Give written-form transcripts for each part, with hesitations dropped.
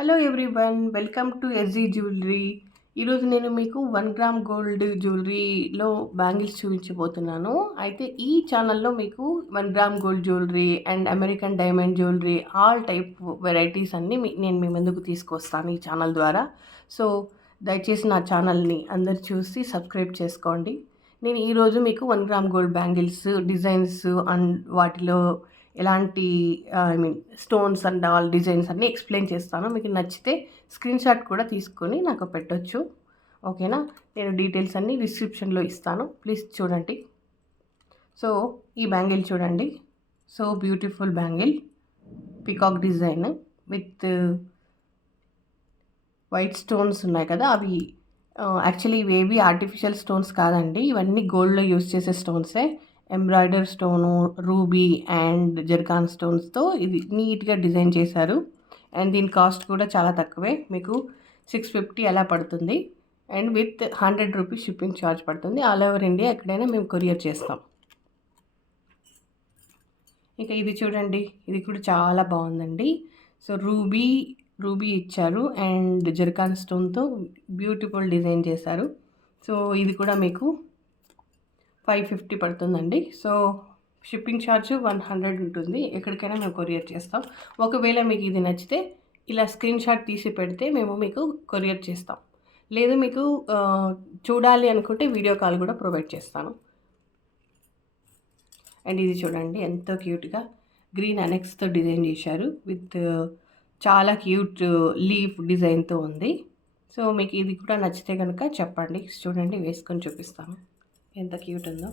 Hello everyone, welcome to SG jewellery. ఈరోజు నేను మీకు 1 గ్రామ్ గోల్డ్ జ్యువెలరీలో బ్యాంగిల్స్ చూపించబోతున్నాను. అయితే ఈ ఛానల్లో మీకు 1 gram gold jewellery and American diamond jewellery all type varieties అన్నీ నేను మీ ముందుకు తీసుకొస్తాను ఈ ఛానల్ ద్వారా. సో దయచేసి నా ఛానల్ని అందరు చూసి సబ్స్క్రైబ్ చేసుకోండి. నేను ఈరోజు మీకు 1 gram gold bangles designs and వాటిలో ఎలాంటి స్టోన్స్ అండ్ ఆల్ డిజైన్స్ అన్నీ ఎక్స్ప్లెయిన్ చేస్తాను. మీకు నచ్చితే స్క్రీన్ షాట్ కూడా తీసుకొని నాకు పెట్టొచ్చు. ఓకేనా? నేను డీటెయిల్స్ అన్నీ డిస్క్రిప్షన్లో ఇస్తాను, ప్లీజ్ చూడండి. సో ఈ బ్యాంగిల్ చూడండి, so beautiful bangle, peacock design with white stones ఉన్నాయి కదా, అవి యాక్చువల్లీ ఇవేవి ఆర్టిఫిషియల్ స్టోన్స్ కాదండి, ఇవన్నీ గోల్డ్లో యూజ్ చేసే స్టోన్సే. Embroider stone, ruby and zircon స్టోన్స్తో ఇది నీట్గా డిజైన్ చేశారు. అండ్ దీని కాస్ట్ కూడా చాలా తక్కువే, మీకు 650 అలా పడుతుంది. And with 100 rupees shipping charge పడుతుంది. ఆల్ ఓవర్ ఇండియా ఎక్కడైనా మేము కొరియర్ చేస్తాం. ఇంకా ఇది చూడండి, ఇది కూడా చాలా బాగుందండి. సో రూబీ ఇచ్చారు అండ్ జర్కాన్ స్టోన్తో బ్యూటిఫుల్ డిజైన్ చేశారు. సో ఇది కూడా మీకు 550 పడుతుందండి. సో షిప్పింగ్ ఛార్జ్ 100 ఉంటుంది. ఎక్కడికైనా మేము కొరియర్ చేస్తాం. ఒకవేళ మీకు ఇది నచ్చితే ఇలా స్క్రీన్ షాట్ తీసి పెడితే మేము మీకు కొరియర్ చేస్తాం. లేదు మీకు చూడాలి అనుకుంటే వీడియో కాల్ కూడా ప్రొవైడ్ చేస్తాను. అండ్ ఇది చూడండి, ఎంతో క్యూట్గా గ్రీన్ అనెక్స్తో డిజైన్ చేశారు విత్ చాలా క్యూట్ లీఫ్ డిజైన్తో ఉంది. సో మీకు ఇది కూడా నచ్చితే కనుక చెప్పండి. చూడండి, వేసుకొని చూపిస్తాను ఎంత క్యూట్ ఉందో.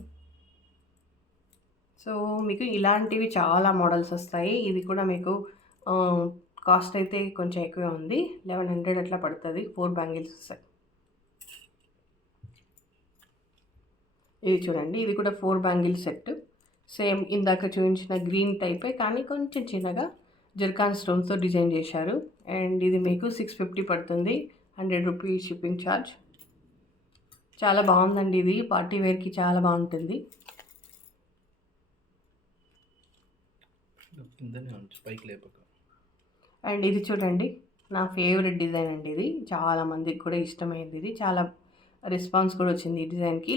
సో మీకు ఇలాంటివి చాలా మోడల్స్ వస్తాయి. ఇది కూడా మీకు కాస్ట్ అయితే కొంచెం ఎక్కువే ఉంది, 1100 అట్లా పడుతుంది. 4 బ్యాంగిల్స్ వస్తాయి. ఇది చూడండి, ఇది కూడా 4 బ్యాంగిల్ సెట్, సేమ్ ఇందాక చూపించిన గ్రీన్ టైపే కానీ కొంచెం చిన్నగా జర్కాన్ స్టోన్స్తో డిజైన్ చేశారు. అండ్ ఇది మీకు 650 పడుతుంది, 100 రూపీస్ షిప్పింగ్ ఛార్జ్. చాలా బాగుందండి, ఇది పార్టీ వేర్కి చాలా బాగుంటుంది. అండ్ ఇది చూడండి, నా ఫేవరెట్ డిజైన్ అండి. ఇది చాలా మందికి కూడా ఇష్టమైంది, ఇది చాలా రెస్పాన్స్ కూడా వచ్చింది ఈ డిజైన్కి.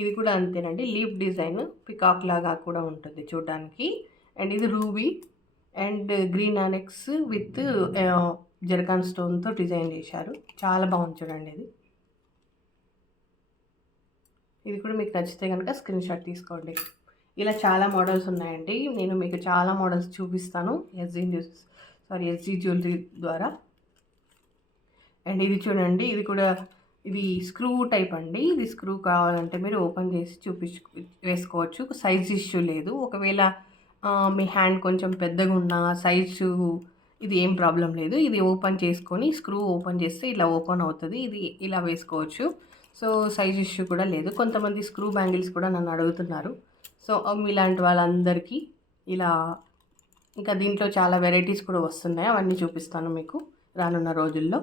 ఇది కూడా అంతేనండి, లీఫ్ డిజైన్ పికాక్ లాగా కూడా ఉంటుంది చూడడానికి. అండ్ ఇది ruby and green onyx with zircon స్టోన్తో డిజైన్ చేశారు. చాలా బాగుంది చూడండి. ఇది కూడా మీకు నచ్చితే కనుక స్క్రీన్ షాట్ తీసుకోండి. ఇలా చాలా మోడల్స్ ఉన్నాయండి, నేను మీకు చాలా మోడల్స్ చూపిస్తాను ఎస్జీ జ్యువెలరీ ద్వారా. అండ్ ఇది చూడండి, ఇది కూడా ఇది స్క్రూ టైప్ అండి. ఇది స్క్రూ కావాలంటే మీరు ఓపెన్ చేసి వేసుకోవచ్చు, సైజ్ ఇష్యూ లేదు. ఒకవేళ మీ హ్యాండ్ కొంచెం పెద్దగా ఉన్న సైజు ఇది ఏం ప్రాబ్లం లేదు. ఇది ఓపెన్ చేసుకొని స్క్రూ ఓపెన్ చేస్తే ఇలా ఓపెన్ అవుతుంది, ఇది ఇలా వేసుకోవచ్చు. సో సైజ్ ఇష్యూ కూడా లేదు. కొంతమంది స్క్రూ బ్యాంగిల్స్ కూడా నన్ను అడుగుతున్నారు. సో మీలాంటి వాళ్ళందరికీ ఇలా ఇంకా దీంట్లో చాలా వెరైటీస్ కూడా వస్తున్నాయి, అవన్నీ చూపిస్తాను మీకు రానున్న రోజుల్లో.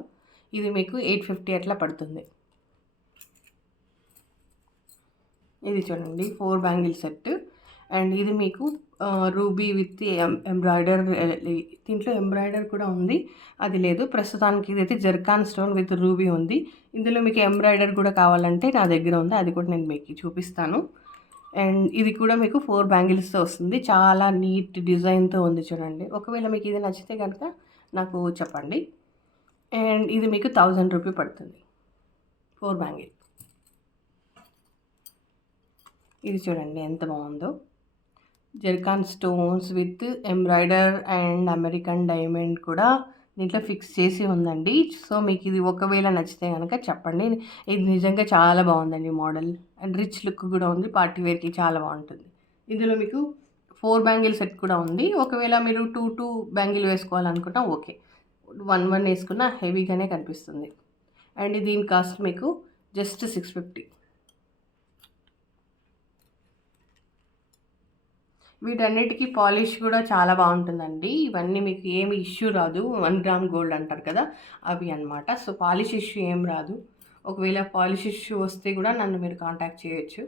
ఇది మీకు 850 అట్లా పడుతుంది. ఇది చూడండి, 4 బ్యాంగిల్ సెట్. అండ్ ఇది మీకు రూబీ విత్ ఎంబ్రాయిడర్, దీంట్లో ఎంబ్రాయిడర్ కూడా ఉంది, అది లేదు ప్రస్తుతానికి. ఇదైతే జర్కాన్ స్టోన్ విత్ రూబీ ఉంది. ఇందులో మీకు ఎంబ్రాయిడర్ కూడా కావాలంటే నా దగ్గర ఉంది, అది కూడా నేను మీకు చూపిస్తాను. అండ్ ఇది కూడా మీకు 4 బ్యాంగిల్స్తో వస్తుంది, చాలా నీట్ డిజైన్తో ఉంది చూడండి. ఒకవేళ మీకు ఇది నచ్చితే కనుక నాకు చెప్పండి. అండ్ ఇది మీకు 1000 రూపీ పడుతుంది, 4 బ్యాంగిల్. ఇది చూడండి ఎంత బాగుందో, zircon stones with embroider and American diamond కూడా దీంట్లో ఫిక్స్ చేసి ఉందండి. సో మీకు ఇది ఒకవేళ నచ్చితే కనుక చెప్పండి. ఇది నిజంగా చాలా బాగుందండి మోడల్, అండ్ రిచ్ లుక్ కూడా ఉంది, పార్టీ వేర్కి చాలా బాగుంటుంది. ఇందులో మీకు 4 బ్యాంగిల్ సెట్ కూడా ఉంది. ఒకవేళ మీరు 2 బ్యాంగిల్ వేసుకోవాలనుకుంటా ఓకే, 1 వేసుకున్నా హెవీగానే కనిపిస్తుంది. అండ్ దీని కాస్ట్ మీకు జస్ట్ 650. వీటన్నిటికీ పాలిష్ కూడా చాలా బాగుంటుందండి. ఇవన్నీ మీకు ఏమి ఇష్యూ రాదు, 1 గ్రామ్ గోల్డ్ అంటారు కదా అవి అనమాట. సో పాలిష్ ఇష్యూ ఏం రాదు. ఒకవేళ పాలిష్ ఇష్యూ వస్తే కూడా నన్ను మీరు కాంటాక్ట్ చేయొచ్చు,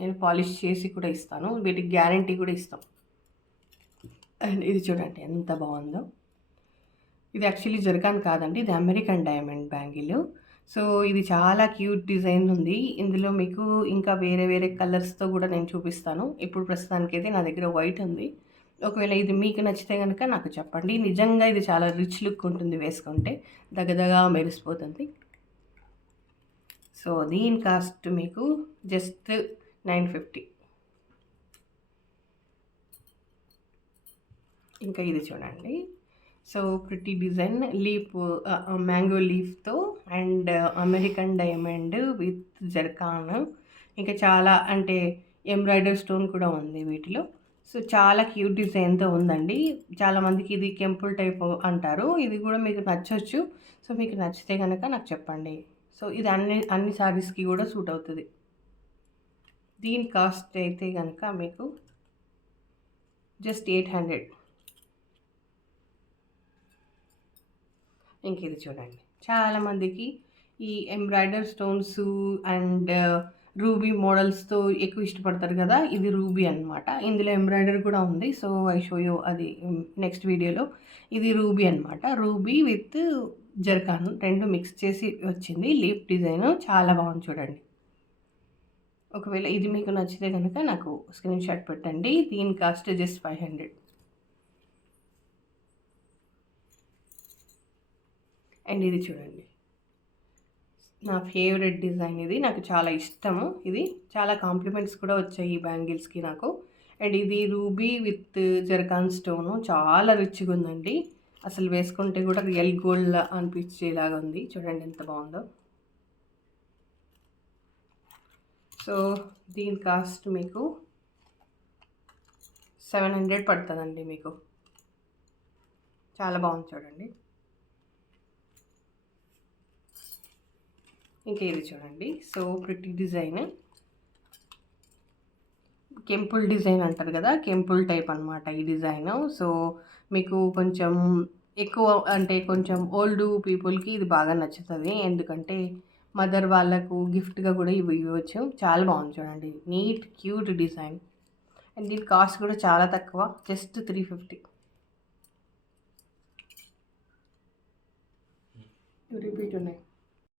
నేను పాలిష్ చేసి కూడా ఇస్తాను, వీటికి గ్యారంటీ కూడా ఇస్తాం. అండ్ ఇది చూడండి ఎంత బాగుందో, ఇది యాక్చువల్లీ జర్కాన్ కాదండి, ఇది అమెరికన్ డైమండ్ బ్యాంగిల్. సో ఇది చాలా క్యూట్ డిజైన్ ఉంది. ఇందులో మీకు ఇంకా వేరే వేరే కలర్స్‌తో గూడా నేను చూపిస్తాను. ఇప్పుడు ప్రస్తుతానికైతే నా దగ్గర వైట్ ఉంది. ఒకవేళ ఇది మీకు నచ్చితే గనక నాకు చెప్పండి. నిజంగా ఇది చాలా రిచ్ లుక్ ఉంటుంది వేసుకుంటే. దగదగా మెరిసిపోతుంది. సో దీని కాస్ట్ మీకు జస్ట్ 950. ఇంకా ఇది చూడండి. So pretty design leaf, mango లీఫ్తో and American diamond with zircon, ఇంకా చాలా అంటే ఎంబ్రాయిడరీ స్టోన్ కూడా ఉంది వీటిలో. సో చాలా క్యూట్ డిజైన్తో ఉందండి. చాలామందికి ఇది కెంపుల్ టైప్ అంటారు. ఇది కూడా మీకు నచ్చొచ్చు. సో మీకు నచ్చితే కనుక నాకు చెప్పండి. సో ఇది అన్ని సారీస్కి కూడా సూట్ అవుతుంది. దీని కాస్ట్ అయితే కనుక మీకు జస్ట్ 800. ఇంక ఇది చూడండి. చాలామందికి ఈ ఎంబ్రాయిడర్ స్టోన్స్ అండ్ రూబీ మోడల్స్తో ఎక్కువ ఇష్టపడతారు కదా. ఇది రూబీ అనమాట. ఇందులో ఎంబ్రాయిడరీ కూడా ఉంది. సో ఐ షో యూ అది నెక్స్ట్ వీడియోలో. ఇది రూబీ అనమాట. రూబీ విత్ జర్కాన్ రెండు మిక్స్ చేసి వచ్చింది లీఫ్ డిజైన్. చాలా బాగుంది చూడండి. ఒకవేళ ఇది మీకు నచ్చితే కనుక నాకు స్క్రీన్ షాట్ పెట్టండి. దీని కాస్ట్ జస్ట్ 500. అండ్ ఇది చూడండి, నా ఫేవరెట్ డిజైన్ ఇది. నాకు చాలా ఇష్టము. ఇది చాలా కాంప్లిమెంట్స్ కూడా వచ్చాయి ఈ బ్యాంగిల్స్కి నాకు. అండ్ ఇది రూబీ విత్ జర్కాన్ స్టోను చాలా రిచ్గా ఉందండి. అసలు వేసుకుంటే కూడా రియల్ గోల్డ్ అనిపించేలాగా ఉంది. చూడండి ఎంత బాగుందో. సో దీని కాస్ట్ మీకు 700 పడుతుందండి మీకు. చాలా బాగుంది చూడండి. ఇంకా ఇది చూడండి. సో ప్రిటీ డిజైన్, కెంపుల్ డిజైన్ అంటారు కదా, కెంపుల్ టైప్ అనమాట ఈ డిజైన్. సో మీకు కొంచెం ఎక్కువ అంటే కొంచెం ఓల్డ్ పీపుల్కి ఇది బాగా నచ్చుతుంది. ఎందుకంటే మదర్ వాళ్ళకు గిఫ్ట్గా కూడా ఇవి ఇవ్వచ్చు. చాలా బాగుంది చూడండి. Neat cute design. అండ్ దీని కాస్ట్ కూడా చాలా తక్కువ, జస్ట్ 350. రిపీట్ ఉన్నాయి.